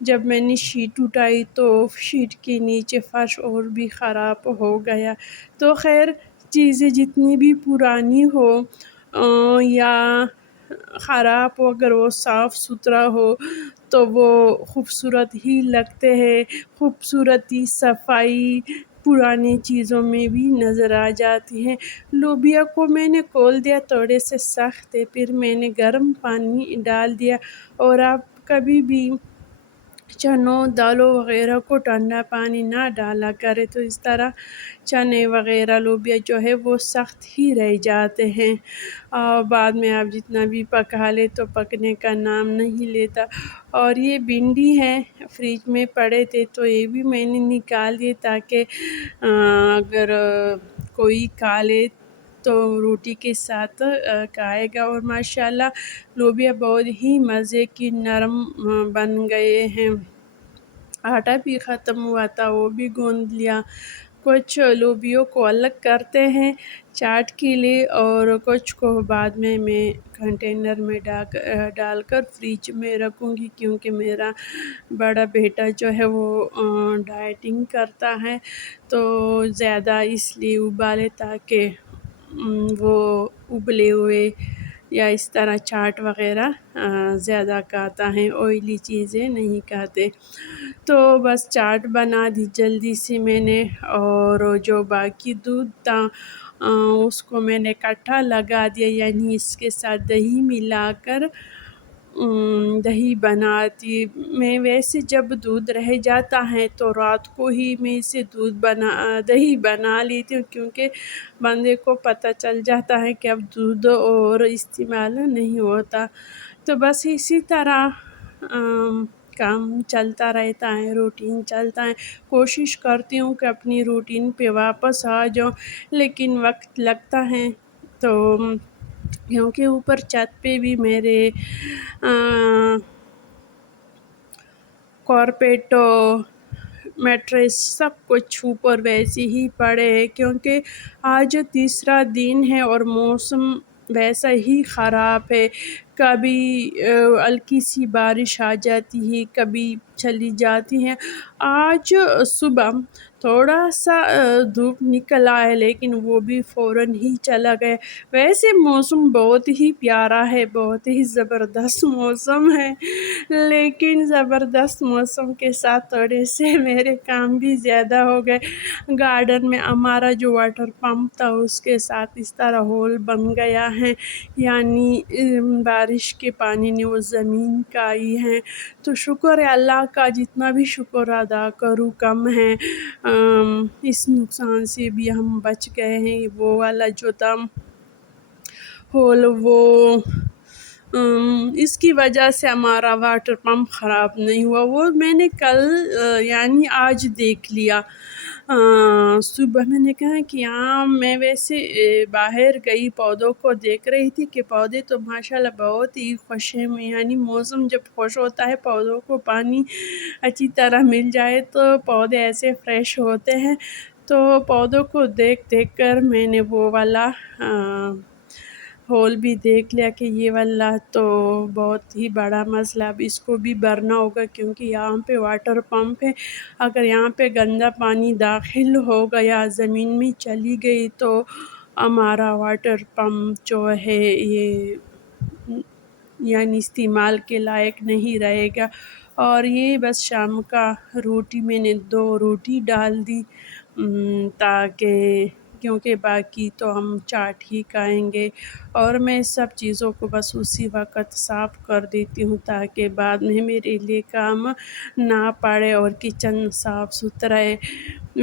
جب میں نے شیٹ اٹھائی تو شیٹ کے نیچے فرش اور بھی خراب ہو گیا۔ تو خیر چیزیں جتنی بھی پرانی ہو یا خراب ہو، اگر وہ صاف ستھرا ہو تو وہ خوبصورت ہی لگتے ہیں۔ خوبصورتی، صفائی پرانی چیزوں میں بھی نظر آ جاتی ہے۔ لوبیا کو میں نے کھول دیا، تھوڑے سے سخت ہے، پھر میں نے گرم پانی ڈال دیا۔ اور آپ کبھی بھی چنوں دالوں وغیرہ کو ٹھنڈا پانی نہ ڈالا کرے، تو اس طرح چنے وغیرہ لوبیا جو ہے وہ سخت ہی رہ جاتے ہیں، اور بعد میں آپ جتنا بھی پکا لے تو پکنے کا نام نہیں لیتا۔ اور یہ بھنڈی ہے، فریج میں پڑے تھے تو یہ بھی میں نے نکال دیے تاکہ اگر کوئی کھا لے تو روٹی کے ساتھ کھائے گا۔ اور ماشاءاللہ لوبیا بہت ہی مزے کی نرم بن گئے ہیں۔ آٹا بھی ختم ہوا تھا، وہ بھی گوندھ لیا۔ کچھ لوبیوں کو الگ کرتے ہیں چاٹ کے لیے، اور کچھ کو بعد میں کنٹینر میں ڈال کر فریج میں رکھوں گی، کیونکہ میرا بڑا بیٹا جو ہے وہ ڈائٹنگ کرتا ہے تو زیادہ اس لیے ابالے تاکہ وہ ابلے ہوئے یا اس طرح چاٹ وغیرہ زیادہ کھاتا ہے، آئلی چیزیں نہیں کھاتے۔ تو بس چاٹ بنا دی جلدی سے میں نے، اور جو باقی دودھ تھا اس کو میں نے کٹھا لگا دیا، یعنی اس کے ساتھ دہی ملا کر دہی بناتی میں۔ ویسے جب دودھ رہ جاتا ہے تو رات کو ہی میں اسے دہی بنا لیتی ہوں، کیونکہ بندے کو پتہ چل جاتا ہے کہ اب دودھ اور استعمال نہیں ہوتا۔ تو بس اسی طرح کام چلتا رہتا ہے، روٹین چلتا ہے۔ کوشش کرتی ہوں کہ اپنی روٹین پہ واپس آ جاؤں، لیکن وقت لگتا ہے، تو کیونکہ اوپر چھت پہ بھی میرے کارپیٹ میٹریس سب کچھ اوپر ویسے ہی پڑے ہیں، کیونکہ آج تیسرا دن ہے اور موسم ویسا ہی خراب ہے۔ کبھی ہلکی سی بارش آ جاتی ہے، کبھی چلی جاتی ہے۔ آج صبح تھوڑا سا دھوپ نکلا ہے، لیکن وہ بھی فوراً ہی چلا گیا۔ ویسے موسم بہت ہی پیارا ہے، بہت ہی زبردست موسم ہے، لیکن زبردست موسم کے ساتھ تھوڑے سے میرے کام بھی زیادہ ہو گئے۔ گارڈن میں ہمارا جو واٹر پمپ تھا اس کے ساتھ اس طرح ہول بن گیا ہے، یعنی بارش کے پانی نے وہ زمین کھائی ہے۔ تو شکر ہے اللہ کا، جتنا بھی شکر ادا کروں کم ہے۔ اس نقصان سے بھی ہم بچ گئے ہیں۔ وہ والا جو تھا ہول، وہ اس کی وجہ سے ہمارا واٹر پمپ خراب نہیں ہوا، وہ میں نے کل یعنی آج دیکھ لیا۔ صبح میں نے کہا کہ میں ویسے باہر گئی، پودوں کو دیکھ رہی تھی کہ پودے تو ماشاءاللہ بہت ہی خوش ہیں، یعنی موسم جب خوش ہوتا ہے، پودوں کو پانی اچھی طرح مل جائے تو پودے ایسے فریش ہوتے ہیں۔ تو پودوں کو دیکھ کر میں نے وہ والا ہول بھی دیکھ لیا کہ یہ والا تو بہت ہی بڑا مسئلہ، اب اس کو بھی بھرنا ہوگا، کیونکہ یہاں پہ واٹر پمپ ہے۔ اگر یہاں پہ گندا پانی داخل ہو گیا، زمین میں چلی گئی، تو ہمارا واٹر پمپ جو ہے یہ یعنی استعمال کے لائق نہیں رہے گا۔ اور یہ بس شام کا روٹی میں نے 2 روٹی ڈال دی، تاکہ کیونکہ باقی تو ہم چاٹ ہی کھائیں گے، اور میں سب چیزوں کو بس اسی وقت صاف کر دیتی ہوں تاکہ بعد میں میرے لیے کام نہ پڑے، اور کچن صاف ستھرا ہے۔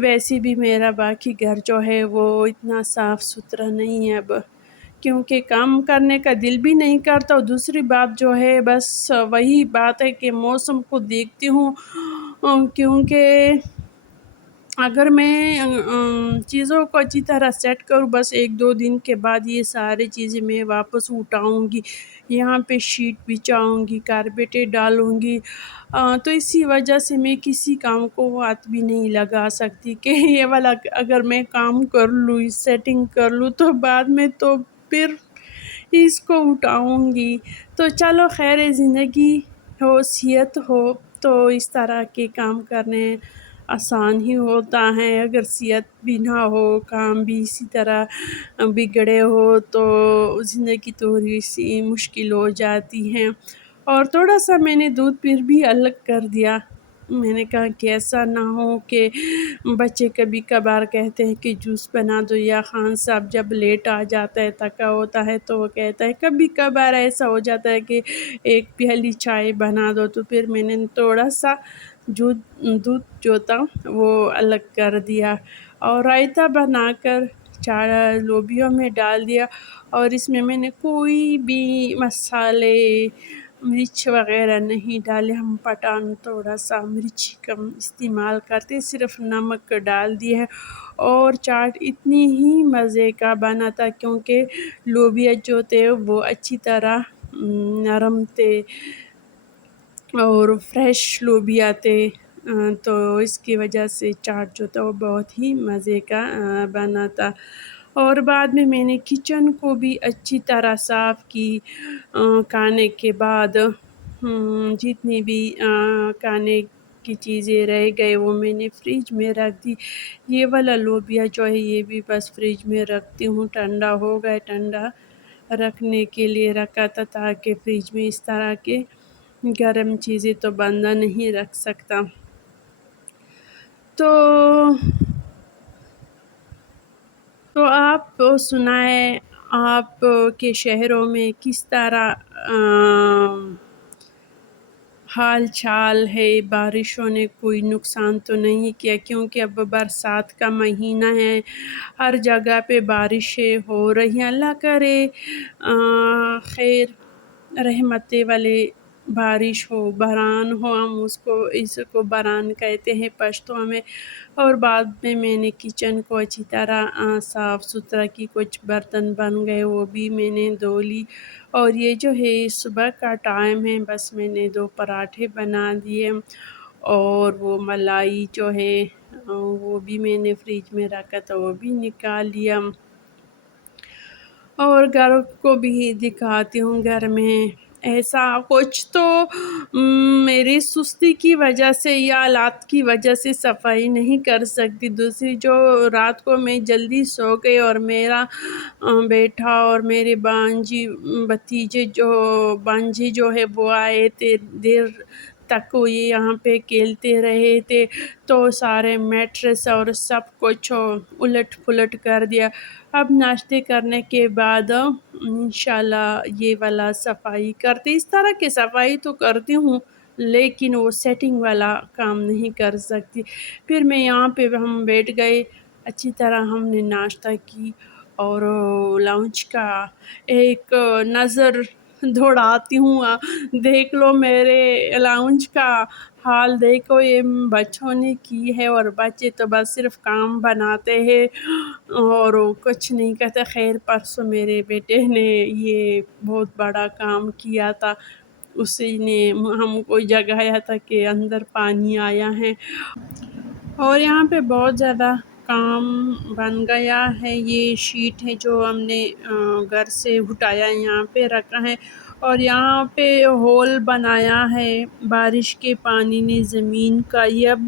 ویسے بھی میرا باقی گھر جو ہے وہ اتنا صاف ستھرا نہیں ہے اب، کیونکہ کام کرنے کا دل بھی نہیں کرتا۔ اور دوسری بات جو ہے، بس وہی بات ہے کہ موسم کو دیکھتی ہوں، کیونکہ اگر میں چیزوں کو اچھی طرح سیٹ کروں، بس 1-2 دن کے بعد یہ ساری چیزیں میں واپس اٹھاؤں گی، یہاں پہ شیٹ بچھاؤں گی، کارپیٹیں ڈالوں گی، تو اسی وجہ سے میں کسی کام کو ہاتھ بھی نہیں لگا سکتی کہ یہ والا اگر میں کام کر لوں، سیٹنگ کر لوں، تو بعد میں تو پھر اس کو اٹھاؤں گی۔ تو چلو خیر، زندگی ہو، صحت ہو، تو اس طرح کے کام کرنے آسان ہی ہوتا ہے۔ اگر صحت بھی نہ ہو، کام بھی اسی طرح بگڑے ہو تو زندگی تھوڑی سی مشکل ہو جاتی ہے۔ اور تھوڑا سا میں نے دودھ پھر بھی الگ کر دیا۔ میں نے کہا کہ ایسا نہ ہو کہ بچے کبھی کبھار کہتے ہیں کہ جوس بنا دو، یا خان صاحب جب لیٹ آ جاتا ہے، تھکا ہوتا ہے، تو وہ کہتا ہے کبھی کبھار ایسا ہو جاتا ہے کہ ایک پیالی چائے بنا دو، تو پھر میں نے تھوڑا سا دودھ جو تھا وہ الگ کر دیا، اور رائتا بنا کر چار لوبیوں میں ڈال دیا، اور اس میں نے کوئی بھی مسالے، مرچ وغیرہ نہیں ڈالے۔ ہم پٹھان تھوڑا سا مرچ کم استعمال کرتے، صرف نمک ڈال دیا ہے، اور چاٹ اتنی ہی مزے کا بنا تھا کیونکہ لوبیا جو تھے وہ اچھی طرح نرم تھے اور فریش لوبیا تھے، تو اس کی وجہ سے چاٹ جو تھا وہ بہت ہی مزے کا بنا تھا۔ اور بعد میں نے کچن کو بھی اچھی طرح صاف کی۔ کھانے کے بعد جتنی بھی کھانے کی چیزیں رہ گئے وہ میں نے فریج میں رکھ دی۔ یہ والا لوبیا جو ہے یہ بھی بس فریج میں رکھتی ہوں، ٹھنڈا ہو گئے، ٹھنڈا رکھنے کے لیے رکھا تھا تاکہ فریج میں اس طرح کے گرم چیزیں تو بندہ نہیں رکھ سکتا۔ تو آپ سنائیں، آپ کے شہروں میں کس طرح حال چال ہے؟ بارشوں نے کوئی نقصان تو نہیں کیا؟ کیونکہ اب برسات کا مہینہ ہے، ہر جگہ پہ بارشیں ہو رہی ہیں۔ اللہ کرے خیر رحمت والے بارش ہو، باران ہو، ہم اس کو باران کہتے ہیں پشتو میں۔ اور بعد میں نے کچن کو اچھی طرح صاف ستھرا کی، کچھ برتن بن گئے وہ بھی میں نے دھو لی، اور یہ جو ہے صبح کا ٹائم ہے، بس میں نے 2 پراٹھے بنا دیے، اور وہ ملائی جو ہے وہ بھی میں نے فریج میں رکھا تھا وہ بھی نکال لیا، اور گھر کو بھی دکھاتی ہوں۔ گھر میں ایسا کچھ تو میری سستی کی وجہ سے یا حالات کی وجہ سے صفائی نہیں کر سکتی۔ دوسری جو رات کو میں جلدی سو گئی، اور میرا بیٹا اور میرے بانجے جو ہے وہ آئے تھے، دیر تک وہ یہاں پہ کھیلتے رہے تھے، تو سارے میٹریس اور سب کچھ الٹ پلٹ کر دیا۔ اب ناشتے کرنے کے بعد انشاءاللہ یہ والا صفائی کرتے، اس طرح کی صفائی تو کرتی ہوں لیکن وہ سیٹنگ والا کام نہیں کر سکتی۔ پھر میں یہاں پہ ہم بیٹھ گئے، اچھی طرح ہم نے ناشتہ کی، اور لاؤنج کا ایک نظر دوڑاتی ہوں، دیکھ لو میرے لاؤنج کا حال دیکھو، یہ بچوں نے کی ہے، اور بچے تو بس صرف کام بناتے ہیں اور کچھ نہیں کہتے۔ خیر پرسوں میرے بیٹے نے یہ بہت بڑا کام کیا تھا، اسی نے ہم کو جگایا تھا کہ اندر پانی آیا ہے، اور یہاں پہ بہت زیادہ کام بن گیا ہے۔ یہ شیٹ ہے جو ہم نے گھر سے اٹھایا یہاں پہ رکھا ہے، اور یہاں پہ ہول بنایا ہے بارش کے پانی نے زمین کا۔ یہ اب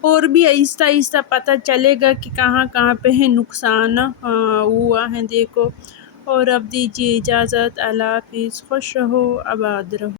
اور بھی آہستہ آہستہ پتہ چلے گا کہ کہاں کہاں پہ نقصان ہوا ہے، دیکھو۔ اور اب دیجیے اجازت، اللہ حافظ، خوش رہو، آباد رہو۔